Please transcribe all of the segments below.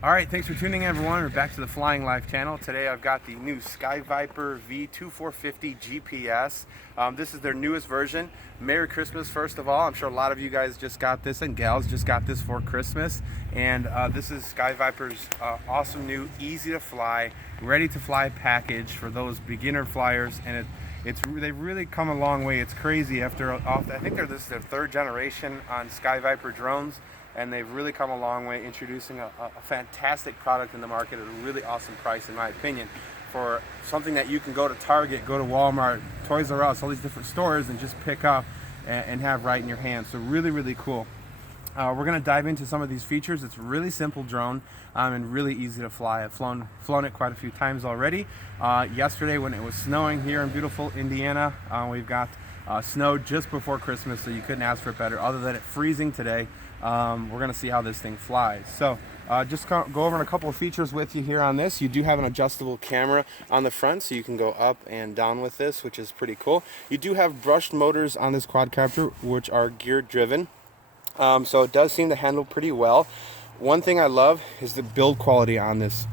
All right, thanks for tuning in, everyone. We're back to the Flying Life channel. Today I've got the new SKYVIPER V2450 GPS. This is their newest version. Merry Christmas, first of all. I'm sure a lot of you guys just got this, and gals just got this for Christmas. And this is SKYVIPER's awesome new, easy to fly, ready to fly package for those beginner flyers. And they've really come a long way. It's crazy. I think this is their third generation on SKYVIPER drones. And they've really come a long way, introducing a fantastic product in the market at a really awesome price, in my opinion, for something that you can go to Target, go to Walmart, Toys R Us, all these different stores, and just pick up and have right in your hand. So really, really cool. We're going to dive into some of these features. It's a really simple drone and really easy to fly. I've flown it quite a few times already. Yesterday when it was snowing here in beautiful Indiana, we've got snow just before Christmas, so you couldn't ask for it better. Other than it freezing today, we're going to see how this thing flies. So just go over a couple of features with you here on this. You do have an adjustable camera on the front, so you can go up and down with this, which is pretty cool. You do have brushed motors on this quadcopter, which are gear driven. So it does seem to handle pretty well. One thing I love is the build quality on this.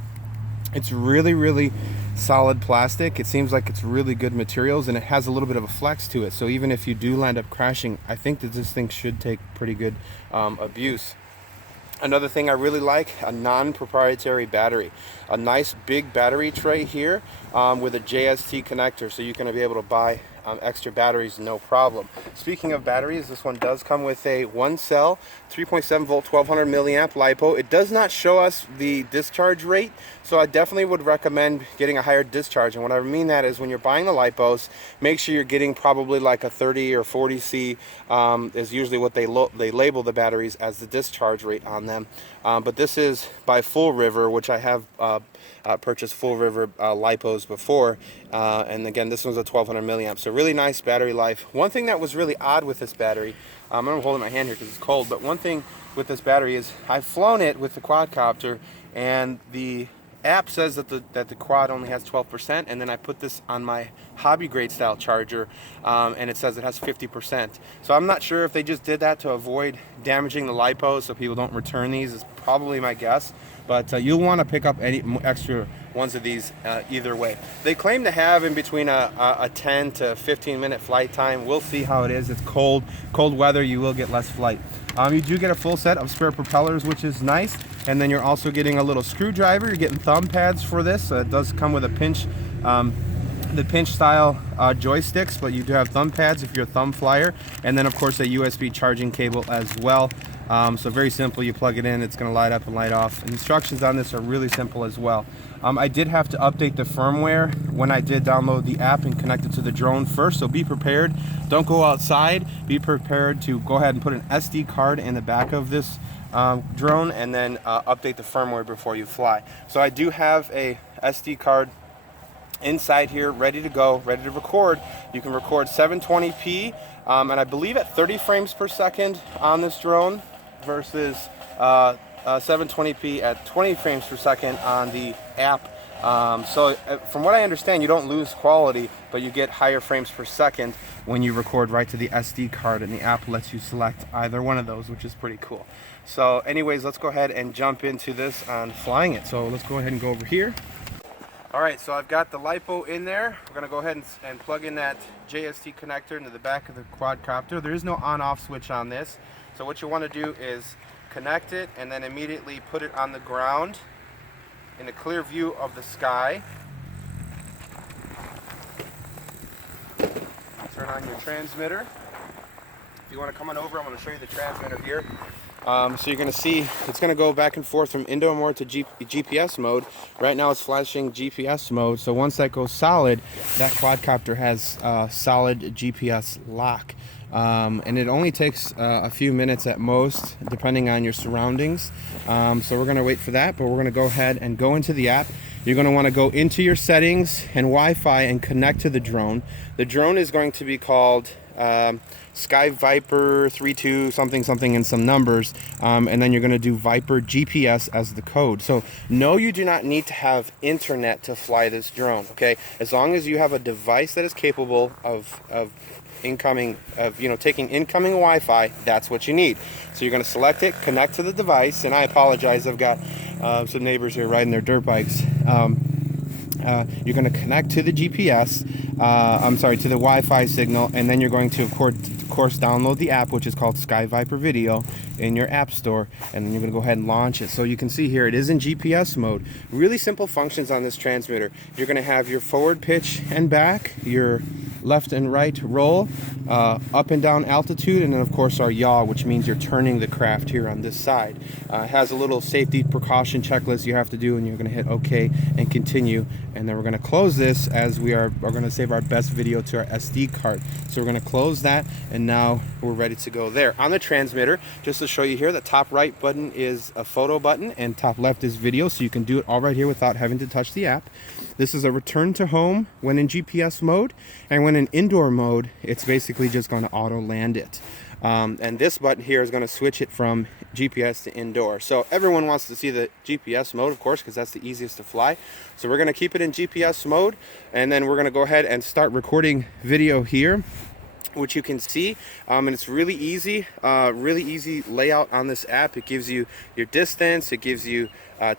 It's really, really solid plastic. It seems like it's really good materials, and it has a little bit of a flex to it. So even if you do land up crashing, I think that this thing should take pretty good abuse. Another thing I really like, a non-proprietary battery. A nice big battery tray here with a JST connector, so you're going to be able to buy extra batteries, no problem. Speaking of batteries, this one does come with a one cell 3.7 volt 1200 milliamp LiPo. It does not show us the discharge rate, so I definitely would recommend getting a higher discharge. And what I mean that is, when you're buying the LiPos, make sure you're getting probably like a 30 or 40C is usually what they label the batteries as the discharge rate on them. But this is by Full River, which I have purchased Full River LiPos before, and again, this one's a 1200 milliamp, so really nice battery life. One thing that was really odd with this battery, I'm holding my hand here because it's cold, but one thing with this battery is I've flown it with the quadcopter, and the app says that the quad only has 12%, and then I put this on my hobby grade style charger, and it says it has 50%. So I'm not sure if they just did that to avoid damaging the LiPos so people don't return these, is probably my guess. But you'll want to pick up any extra ones of these either way. They claim to have in between a 10 to 15 minute flight time. We'll see how it is. It's cold weather, you will get less flight. You do get a full set of spare propellers, which is nice, and then you're also getting a little screwdriver. You're getting thumb pads for this. It does come with a pinch, the pinch style joysticks, but you do have thumb pads if you're a thumb flyer, and then of course a USB charging cable as well. So very simple, you plug it in, it's going to light up and light off. And instructions on this are really simple as well. I did have to update the firmware when I did download the app and connect it to the drone first, so be prepared. Don't go outside. Be prepared to go ahead and put an SD card in the back of this drone, and then update the firmware before you fly. So I do have a SD card inside here, ready to go, ready to record. You can record 720p, and I believe at 30 frames per second on this drone versus 720p at 20 frames per second on the app. So from what I understand, you don't lose quality, but you get higher frames per second when you record right to the SD card, and the app lets you select either one of those, which is pretty cool. So anyways, let's go ahead and jump into this on flying it. So let's go ahead and go over here. Alright, so I've got the LiPo in there. We're going to go ahead and plug in that JST connector into the back of the quadcopter. There is no on-off switch on this. So what you want to do is connect it and then immediately put it on the ground in a clear view of the sky. Turn on your transmitter. If you want to come on over, I'm going to show you the transmitter here. So you're going to see it's going to go back and forth from Indo mode to GPS mode. Right now it's flashing GPS mode, so once that goes solid, that quadcopter has solid GPS lock. And it only takes a few minutes at most, depending on your surroundings. So we're going to wait for that, but we're going to go ahead and go into the app. You're going to want to go into your settings and Wi-Fi and connect to the drone. The drone is going to be called SKYVIPER 32 something something and some numbers, and then you're going to do Viper GPS as the code. So no, you do not need to have internet to fly this drone, okay? As long as you have a device that is capable of incoming taking incoming Wi-Fi, that's what you need. So you're going to select it, connect to the device, and I apologize, I've got some neighbors here riding their dirt bikes. You're going to connect to the GPS, to the Wi-Fi signal, and then you're going to, of course, download the app, which is called SKYVIPER Video, in your app store, and then you're going to go ahead and launch it. So you can see here, it is in GPS mode. Really simple functions on this transmitter. You're going to have your forward pitch and back, your left and right roll, up and down altitude, and then of course our yaw, which means you're turning the craft here on this side. It has a little safety precaution checklist you have to do, and you're going to hit OK and continue, and then we're going to close this as we're going to save our best video to our SD card. So we're going to close that, and now we're ready to go there. On the transmitter, just to show you here, the top right button is a photo button and top left is video, so you can do it all right here without having to touch the app. This is a return to home when in GPS mode, and when in indoor mode, it's basically just going to auto land it. And this button here is going to switch it from GPS to indoor. So everyone wants to see the GPS mode, of course, because that's the easiest to fly. So we're going to keep it in GPS mode, and then we're going to go ahead and start recording video here, which you can see, and it's really easy layout on this app. It gives you your distance, it gives you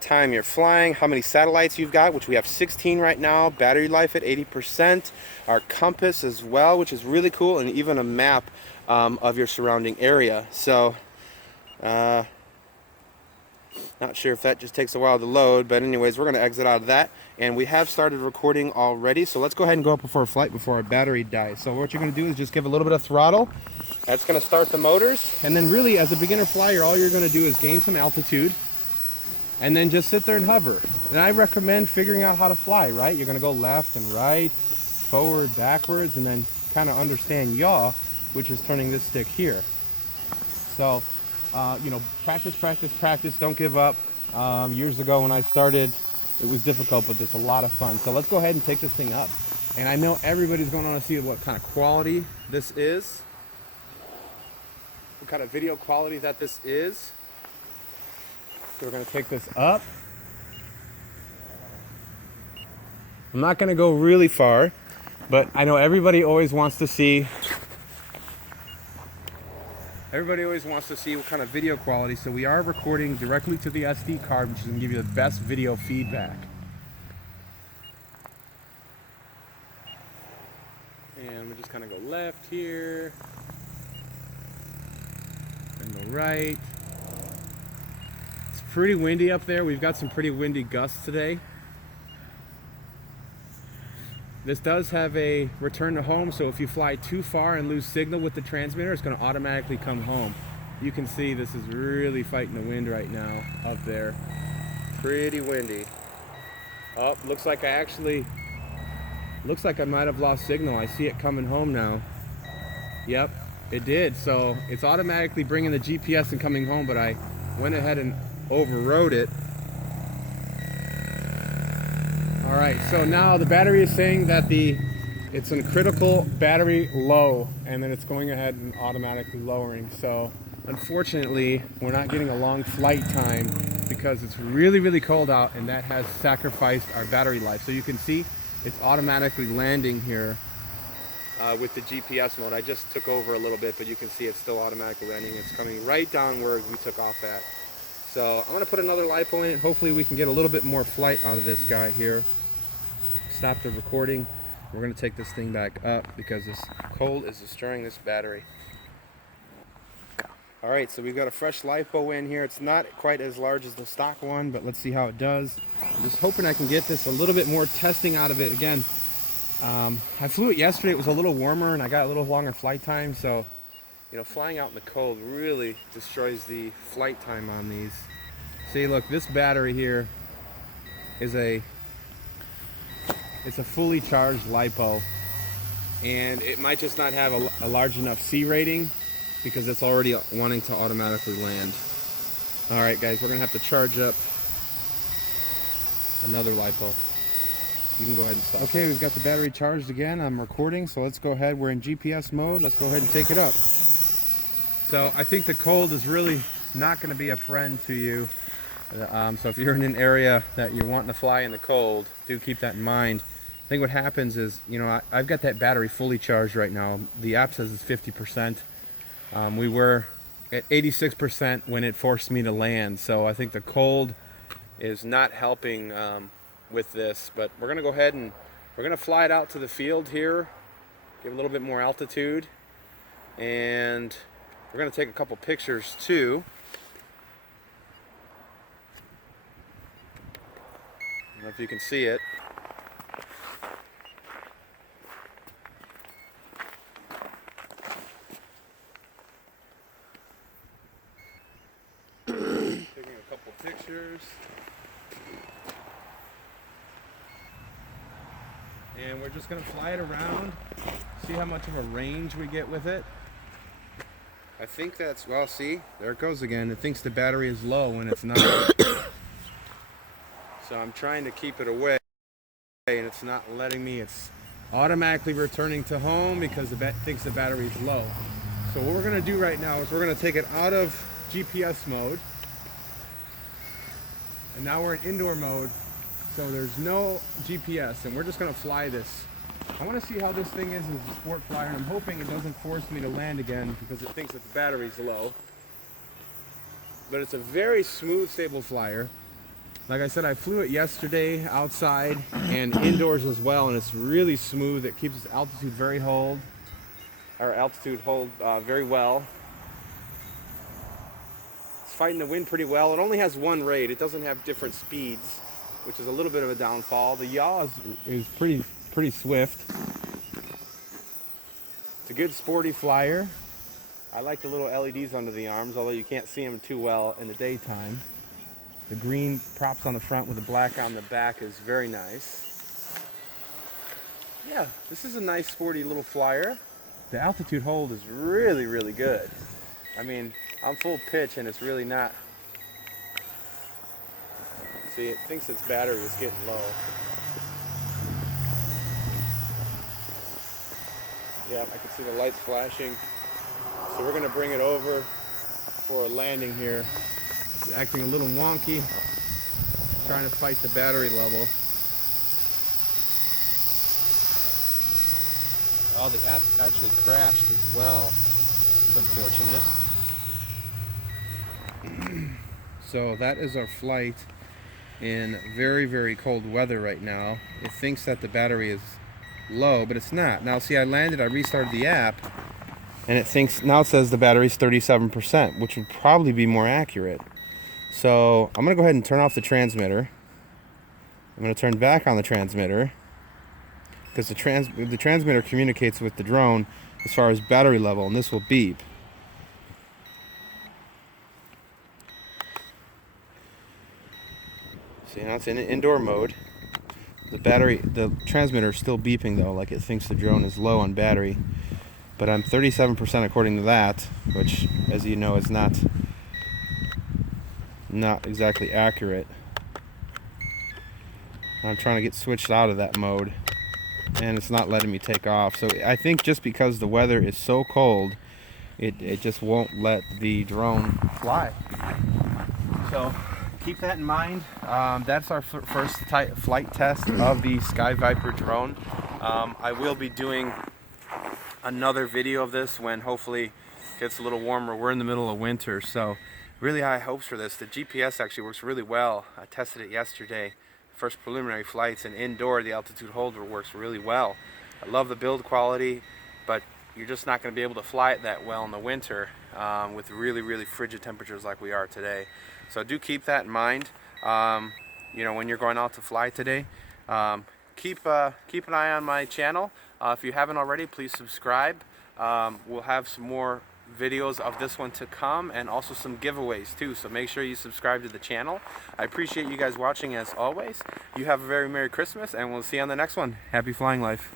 time you're flying, how many satellites you've got, which we have 16 right now, battery life at 80%, our compass as well, which is really cool, and even a map of your surrounding area. So not sure if that just takes a while to load, but anyways, we're going to exit out of that, and we have started recording already. So let's go ahead and go up before a flight before our battery dies. So what you're going to do is just give a little bit of throttle. That's going to start the motors, and then really as a beginner flyer, all you're going to do is gain some altitude and then just sit there and hover. And I recommend figuring out how to fly, right? You're going to go left and right, forward, backwards, and then kind of understand yaw, which is turning this stick here. So practice, don't give up. Years ago when I started, it was difficult, but it's a lot of fun. So let's go ahead and take this thing up. And I know everybody's going to want to see what kind of quality this is, what kind of video quality that this is. So we're going to take this up. I'm not going to go really far, but I know everybody always wants to see what kind of video quality, so we are recording directly to the SD card, which is going to give you the best video feedback. And we'll just kind of go left here, and go right. It's pretty windy up there. We've got some pretty windy gusts today. This does have a return to home, so if you fly too far and lose signal with the transmitter, it's going to automatically come home. You can see this is really fighting the wind right now up there. Pretty windy. Oh, looks like I might have lost signal. I see it coming home now. Yep, it did. So it's automatically bringing the GPS and coming home, but I went ahead and overrode it. Alright, so now the battery is saying that it's in critical battery low, and then it's going ahead and automatically lowering. So unfortunately, we're not getting a long flight time because it's really, really cold out, and that has sacrificed our battery life. So you can see it's automatically landing here with the GPS mode. I just took over a little bit, but you can see it's still automatically landing. It's coming right down where we took off at. So I'm going to put another LiPo in it. Hopefully we can get a little bit more flight out of this guy here. Stop the recording. We're going to take this thing back up because this cold is destroying this battery. Alright, so we've got a fresh LiPo in here. It's not quite as large as the stock one, but let's see how it does. I'm just hoping I can get this a little bit more testing out of it. Again, I flew it yesterday. It was a little warmer and I got a little longer flight time, so flying out in the cold really destroys the flight time on these. See, look, this battery here is it's a fully charged LiPo, and it might just not have a large enough C rating because it's already wanting to automatically land. Alright guys, we're going to have to charge up another LiPo. You can go ahead and stop. Okay, we've got the battery charged again. I'm recording, so let's go ahead. We're in GPS mode. Let's go ahead and take it up. So I think the cold is really not going to be a friend to you. So if you're in an area that you're wanting to fly in the cold, do keep that in mind. I think what happens is, you know, I've got that battery fully charged right now. The app says it's 50%. We were at 86% when it forced me to land, so I think the cold is not helping with this. But we're gonna go ahead and we're gonna fly it out to the field here, give a little bit more altitude, and we're gonna take a couple pictures too. I don't know if you can see it. Taking a couple pictures. And we're just going to fly it around, see how much of a range we get with it. I think that's, well, see, there it goes again. It thinks the battery is low when it's not. So I'm trying to keep it away, and it's not letting me. It's automatically returning to home because it thinks the battery is low. So what we're going to do right now is we're going to take it out of GPS mode. And now we're in indoor mode, so there's no GPS, and we're just going to fly this. I want to see how this thing is as a sport flyer, and I'm hoping it doesn't force me to land again because it thinks that the battery's low. But it's a very smooth, stable flyer. Like I said, I flew it yesterday outside and indoors as well, and it's really smooth. It keeps its altitude very hold very well. Fighting the wind pretty well. It only has one rate. It doesn't have different speeds, which is a little bit of a downfall. The yaw is pretty swift. It's a good sporty flyer. I like the little LEDs under the arms, although you can't see them too well in the daytime. The green props on the front with the black on the back is very nice. Yeah, this is a nice sporty little flyer. The altitude hold is really, really good. I mean, I'm full pitch and it's really not. See, it thinks its battery is getting low. Yeah, I can see the lights flashing. So we're gonna bring it over for a landing here. It's acting a little wonky, trying to fight the battery level. Oh, the app actually crashed as well. It's unfortunate. So that is our flight in very, very cold weather right now. It thinks that the battery is low, but it's not. Now see, I landed, I restarted the app, and it thinks, now it says the battery's 37%, which would probably be more accurate. So I'm gonna go ahead and turn off the transmitter. I'm gonna turn back on the transmitter, because the transmitter communicates with the drone as far as battery level, and this will beep. See, now it's in indoor mode. The transmitter is still beeping though, like it thinks the drone is low on battery. But I'm 37% according to that, which, as you know, is not exactly accurate. I'm trying to get switched out of that mode, and it's not letting me take off. So I think just because the weather is so cold, it just won't let the drone fly. So keep that in mind. That's our first flight test of the SKYVIPER drone. I will be doing another video of this when hopefully it gets a little warmer. We're in the middle of winter, so really high hopes for this. The GPS actually works really well. I tested it yesterday. First preliminary flights, and indoor the altitude holder works really well. I love the build quality, but you're just not going to be able to fly it that well in the winter with really, really frigid temperatures like we are today. So do keep that in mind. You know, when you're going out to fly today, keep an eye on my channel. If you haven't already, please subscribe. We'll have some more videos of this one to come, and also some giveaways too, so make sure you subscribe to the channel. I appreciate you guys watching as always. You have a very Merry Christmas, and we'll see you on the next one. Happy flying life.